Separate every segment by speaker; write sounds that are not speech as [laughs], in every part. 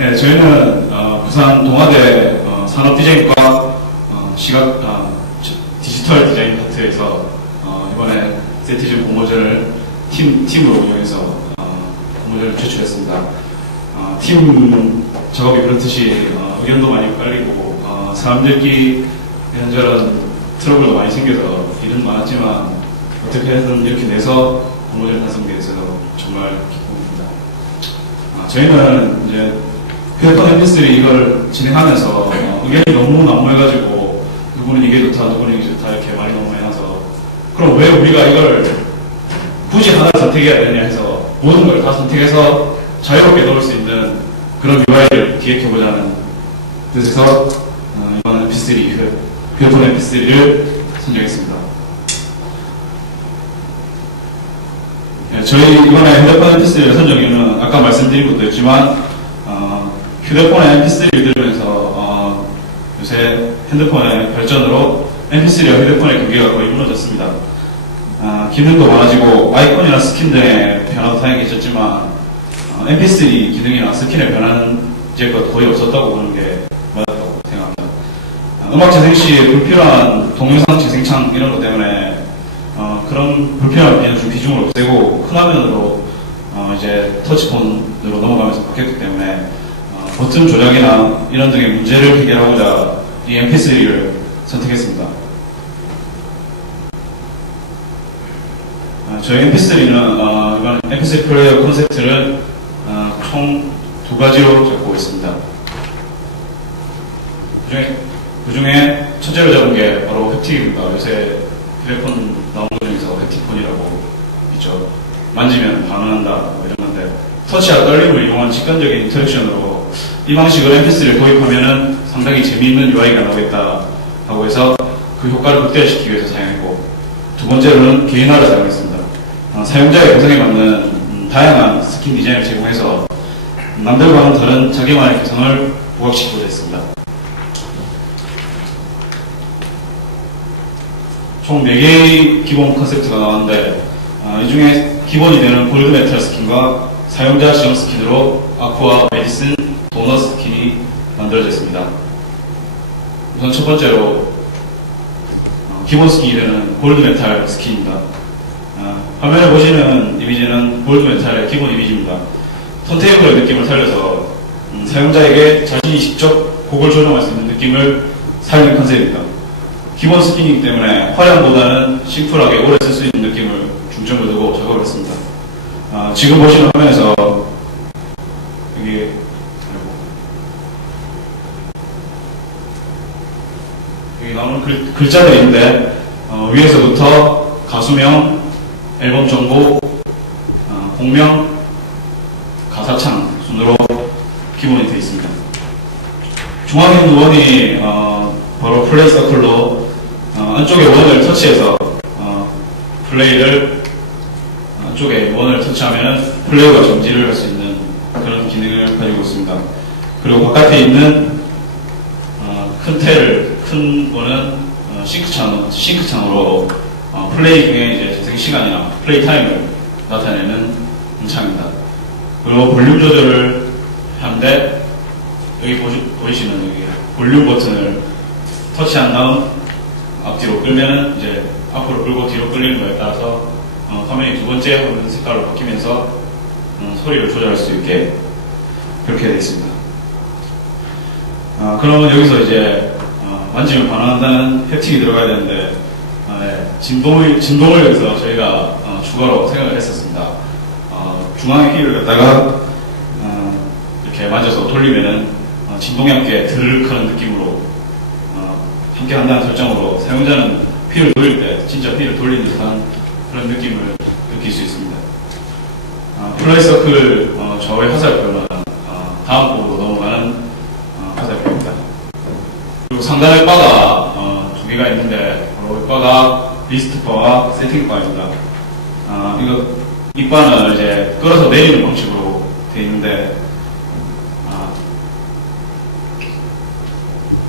Speaker 1: 네, 저희는 어, 부산 동아대 어, 산업디자인과 어, 시각 아, 저- 디지털 디자인 파트에서 어, 이번에 세티즘 공모전을 팀, 팀으로 이용해서 어, 공모전을 제출했습니다. 어, 팀 작업이 그렇듯이 어, 의견도 많이 엇갈리고 어, 사람들끼리 이런저런 트러블도 많이 생겨서 일은 많았지만 어떻게든 이렇게 내서 공모전 있어서 정말 기쁩니다. 아, 저희는 이제 휴대폰 MP3 이걸 진행하면서 어, 의견이 너무 난무해가지고 누구는 이게 좋다, 누구는 이게 좋다 이렇게 말이 너무 많이 나서 그럼 왜 우리가 이걸 굳이 하나를 선택해야 되냐 해서 모든 걸 다 선택해서 자유롭게 넣을 수 있는 그런 UI를 기획해보자는 뜻에서 어, 이번 MP3 휴- 휴대폰 MP3를 선정했습니다. 예, 저희 이번에 휴대폰 MP3를 선정 이유는 아까 말씀드린 것도 있지만 어, 휴대폰에 MP3를 들으면서 어, 요새 핸드폰의 발전으로 MP3와 휴대폰의 경계가 거의 무너졌습니다. 아, 기능도 많아지고 아이콘이나 스킨 등의 변화도 다양히 있었지만 어, MP3 기능이나 스킨의 변화는 이제껏 거의 없었다고 보는 게 맞다고 생각합니다. 아, 음악 재생 시 불필요한 동영상 재생창 이런 것 때문에 어, 그런 불필요한 비는 좀 비중을 없애고 큰 화면으로 어, 이제 터치폰으로 넘어가면서 바뀌었기 때문에 어, 버튼 조작이나 이런 등의 문제를 해결하고자 이 MP3를 선택했습니다. 어, 저희 MP3는 어, 이번 MP3 플레이어 콘셉트를 어, 총두 가지로 잡고 있습니다. 그중에, 그중에 첫째로 잡은 게 바로 햅틱입니다. 요새 휴대폰 나온 것 중에서 햅틱폰이라고 있죠. 만지면 반응한다 뭐 이런 건데 터치와 떨림을 이용한 직관적인 인터랙션으로 이 방식으로 MP3를 도입하면은 상당히 재미있는 UI가 나오겠다 하고 해서 그 효과를 극대화시키기 위해서 사용했고 두 번째로는 개인화를 사용했습니다. 어, 사용자의 구성에 맞는 음, 다양한 스킨 디자인을 제공해서 남들과는 다른 자기만의 개성을 부각시키고자 했습니다. 총 4개의 기본 컨셉트가 나왔는데 어, 이 중에 기본이 되는 골드 메탈 스킨과 사용자 지정 스킨으로 아쿠아, 메디슨, 도넛 스킨이 만들어졌습니다. 우선 첫 번째로 어, 기본 스킨이 되는 골드 메탈 스킨입니다. 어, 화면에 보시는 이미지는 골드 메탈의 기본 이미지입니다. 턴테이블의 느낌을 살려서 음, 사용자에게 자신이 직접 곡을 조정할 수 있는 느낌을 살리는 컨셉입니다. 기본 스킨이기 때문에 화려함보다는 심플하게 오래 쓸 수 있는 느낌을 중점을 두고 작업을 했습니다. 아, 지금 보시는 화면에서 여기 아이고. 여기 나오는 글, 글자들이 있는데 어, 위에서부터 가수명, 앨범 정보, 어, 곡명, 가사창 순으로 기본이 되어 있습니다. 중앙에 있는 원이 어, 바로 플레이 서클로 어, 안쪽에 원을 터치해서 어, 플레이를 안쪽에 원을 터치하면 플레이어가 정지를 할 수 있는 그런 기능을 가지고 있습니다. 그리고 바깥에 있는 어, 큰텔 을큰 원은 어, 싱크창 싱크창으로 어, 플레이 중에 이제 재생 시간이나 플레이 타임을 나타내는 창입니다. 그리고 볼륨 조절을 하는데 여기 보시, 보이시는 여기 볼륨 버튼을 터치한 다음 앞뒤로 끌면은 이제 앞으로 끌고 뒤로 끌리는 거에 따라서 어, 화면이 두 번째 화면 색깔로 바뀌면서 음, 소리를 조절할 수 있게 그렇게 되어 있습니다. 아, 그러면 여기서 이제 어, 만지면 반응한다는 햅틱이 들어가야 되는데 아, 네. 진동을, 진동을 위해서 저희가 어, 추가로 생각을 했었습니다. 어, 중앙에 키를 갖다가 어, 이렇게 만져서 돌리면은 어, 진동이 함께 드르륵 하는 느낌으로 어, 함께 한다는 설정으로 사용자는 피를 돌릴 때 진짜 피를 돌리는 듯한 그런 느낌을 느낄 수 있습니다. 어, 플레이 서클 어, 저의 화살표는 어, 다음 곡으로 넘어가는 어, 화살표입니다. 그리고 상단에 바가 어, 두 개가 있는데 바로 이 바가 리스트 바와 세팅 바입니다. 아, 이거 이 바는 이제 끌어서 내리는 방식으로 되어 있는데 아,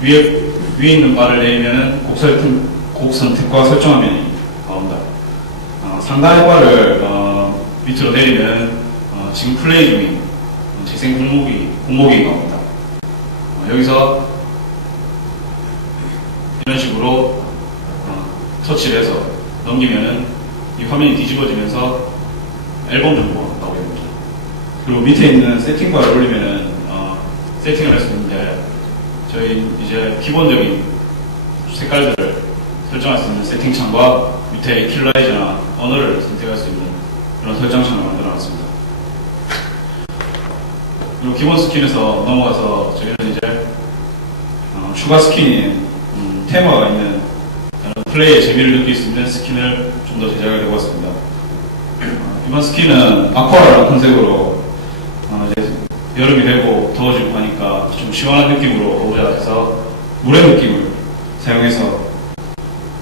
Speaker 1: 위에 위에 있는 바를 내리면은 곡 선택, 곡 선택과 설정 화면이 나옵니다. 어, 상단의 바를 어, 밑으로 내리면 어, 지금 플레이 중인 어, 재생 항목이 공목이 나옵니다. 어, 여기서 이런 식으로 어, 터치를 해서 넘기면은 이 화면이 뒤집어지면서 앨범 정보가 나오게 됩니다. 그리고 밑에 있는 세팅바를 올리면은 어, 세팅을 할 수 있는데 저희 이제 기본적인 색깔들을 설정할 수 있는 세팅창과 밑에 킬라이저나 언어를 선택할 수 있는 그런 설정창을 만들어 놨습니다. 그리고 기본 스킨에서 넘어가서 저희는 이제 어, 추가 스킨인 음, 테마가 있는 플레이의 재미를 느낄 수 있는 스킨을 좀 더 제작을 해보았습니다. 어, 이번 스킨은 아쿠아라는 컨셉으로 어, 여름이 되고 더워지고 하니까 좀 시원한 느낌으로 오자 해서 물의 느낌을 사용해서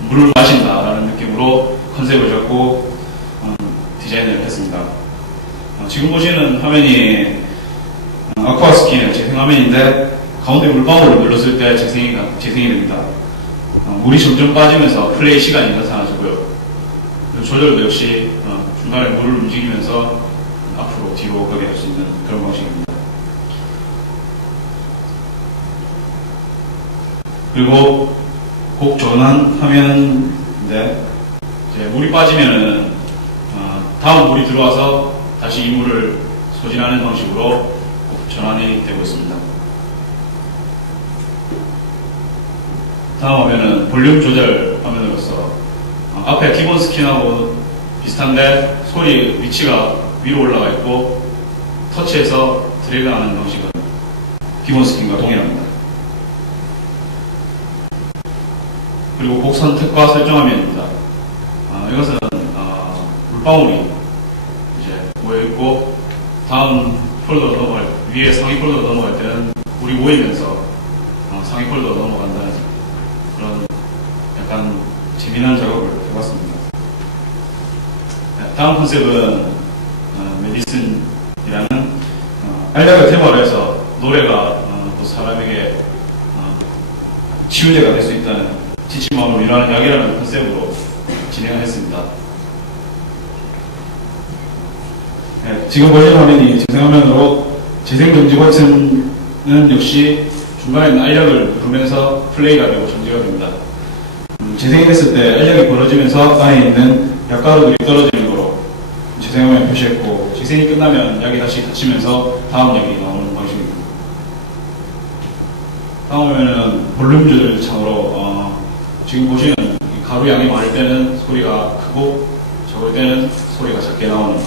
Speaker 1: 물을 마신다라는 느낌으로 컨셉을 잡고 음, 디자인을 했습니다. 어, 지금 보시는 화면이 어, 아쿠아 스킨의 재생 화면인데 가운데 물방울을 눌렀을 때 재생이, 재생이 됩니다. 어, 물이 점점 빠지면서 플레이 시간이 나타나지고요. 조절도 역시 어, 중간에 물을 움직이면서 앞으로 뒤로 가게 할 수 있는 그런 방식입니다. 그리고 곡 전환 화면인데 이제 물이 빠지면은 어, 다음 물이 들어와서 다시 이 물을 소진하는 방식으로 곡 전환이 되고 있습니다. 다음 화면은 볼륨 조절 화면으로서 어, 앞에 기본 스킨하고 비슷한데 소리 위치가 위로 올라가 있고 터치해서 드래그하는 방식은 기본 스킨과 동일합니다. 그리고 곡 선택과 설정 화면입니다. 어, 이것은 어, 물방울이 이제 모여 있고 다음 폴더로 넘어갈 위에 상위 폴더로 넘어갈 때는 물이 모이면서 어, 상위 폴더로 넘어간다는 그런 약간 재미난 작업을 해봤습니다. 네, 다음 컨셉은 어, 메디슨이라는 어, 알약을 테마로 해서 노래가 어, 또 사람에게 어, 치유제가 될 수 있다는 지친 마음으로 일하는 약이라는 컨셉으로 진행을 했습니다. 네, 지금 보시는 화면이 재생화면으로 재생정지 버튼은 역시 중간에 알약을 누르면서 플레이가 되고 정지가 됩니다. 음, 재생이 됐을 때 알약이 벌어지면서 안에 있는 약가루들이 떨어지는 거로 재생화면 표시했고 재생이 끝나면 약이 다시 닫히면서 다음 약이 나오는 방식입니다. 다음 화면은 볼륨 조절 창으로 어, 지금 보시는 이 가루 양이 많을 때는 소리가 크고 적을 때는 소리가 작게 나오는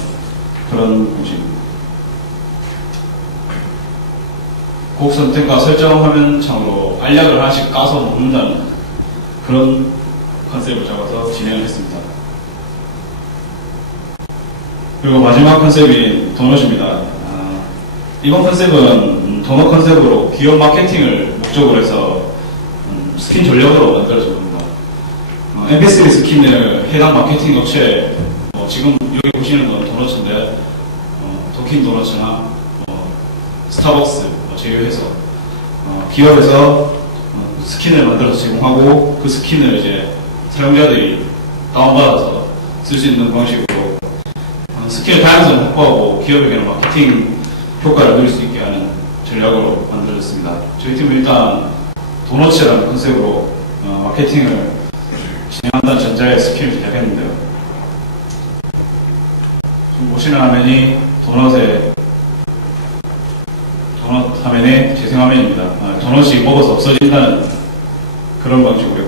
Speaker 1: 그런 방식입니다. 곡 선택과 설정 화면 창으로 알약을 하나씩 까서 먹는다는 그런 컨셉을 잡아서 진행을 했습니다. 그리고 마지막 컨셉인 도넛입니다. 아, 이번 컨셉은 음, 도넛 컨셉으로 기업 마케팅을 목적으로 해서 음, 스킨 전략으로 만들어진 겁니다. 어, MP3 스킨을 해당 마케팅 업체, 어, 지금 여기 보시는 건 도넛인데, 어, 도킨 도넛이나 어, 스타벅스 뭐 제휴해서 어, 기업에서 어, 스킨을 만들어서 제공하고 그 스킨을 이제 사용자들이 다운받아서 쓸 수 있는 방식으로 어, 스킨의 다양성을 확보하고 기업에게는 마케팅 효과를 누릴 수 있게 하는 전략으로 만들어졌습니다. 저희 팀은 일단 도너츠라는 컨셉으로 어, 마케팅을 진행한다는 전자의 스킬을 제작했는데요. 지금 보시는 화면이 도넛의 도넛 화면의 재생 화면입니다. 아, 도넛이 먹어서 없어진다는 그런 방식으로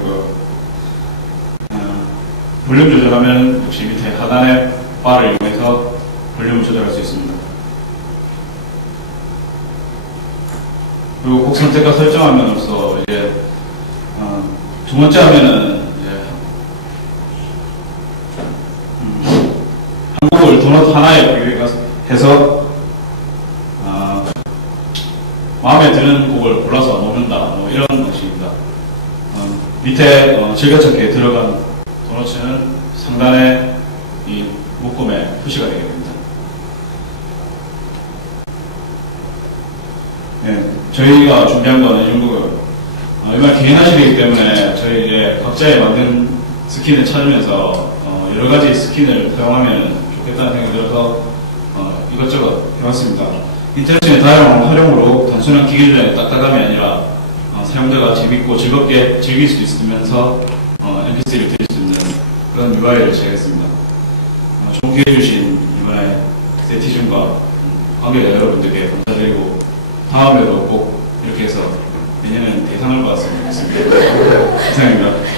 Speaker 1: 볼륨 조절하면 역시 밑에 하단의 바를 이용해서 볼륨을 조절할 수 있습니다. 그리고 곡 선택과 설정 화면으로서 이제 어, 두 번째 화면은 이제 음, 한 곡을 도넛 하나에 비교해서 어, 마음에 드는 곡을 골라서 먹는다 뭐 이런 방식입니다. 어, 밑에 어, 즐겨찾기에 들어간 상단에 이 묶음에 표시가 되게 됩니다. 네, 저희가 준비한 거는 이 정도고요. 어, 이번 개인 하시기 때문에 저희 이제 각자의 만든 스킨을 찾으면서 어, 여러 가지 스킨을 사용하면 좋겠다는 생각이 들어서 어, 이것저것 해봤습니다. 인터랙션의 다양한 활용으로 단순한 기기들의 딱딱함이 아니라 어, 사용자가 재밌고 즐겁게 즐길 수 있으면서 어, NPC를 들을 수 있는 그런 UI를 제작했습니다. 어, 좋은 기회 주신 이번에 세티즌과 음, 관계자 여러분들께 감사드리고 다음에도 꼭 이렇게 해서 내년은 대상을 받았으면 좋겠습니다. [laughs] 이상입니다.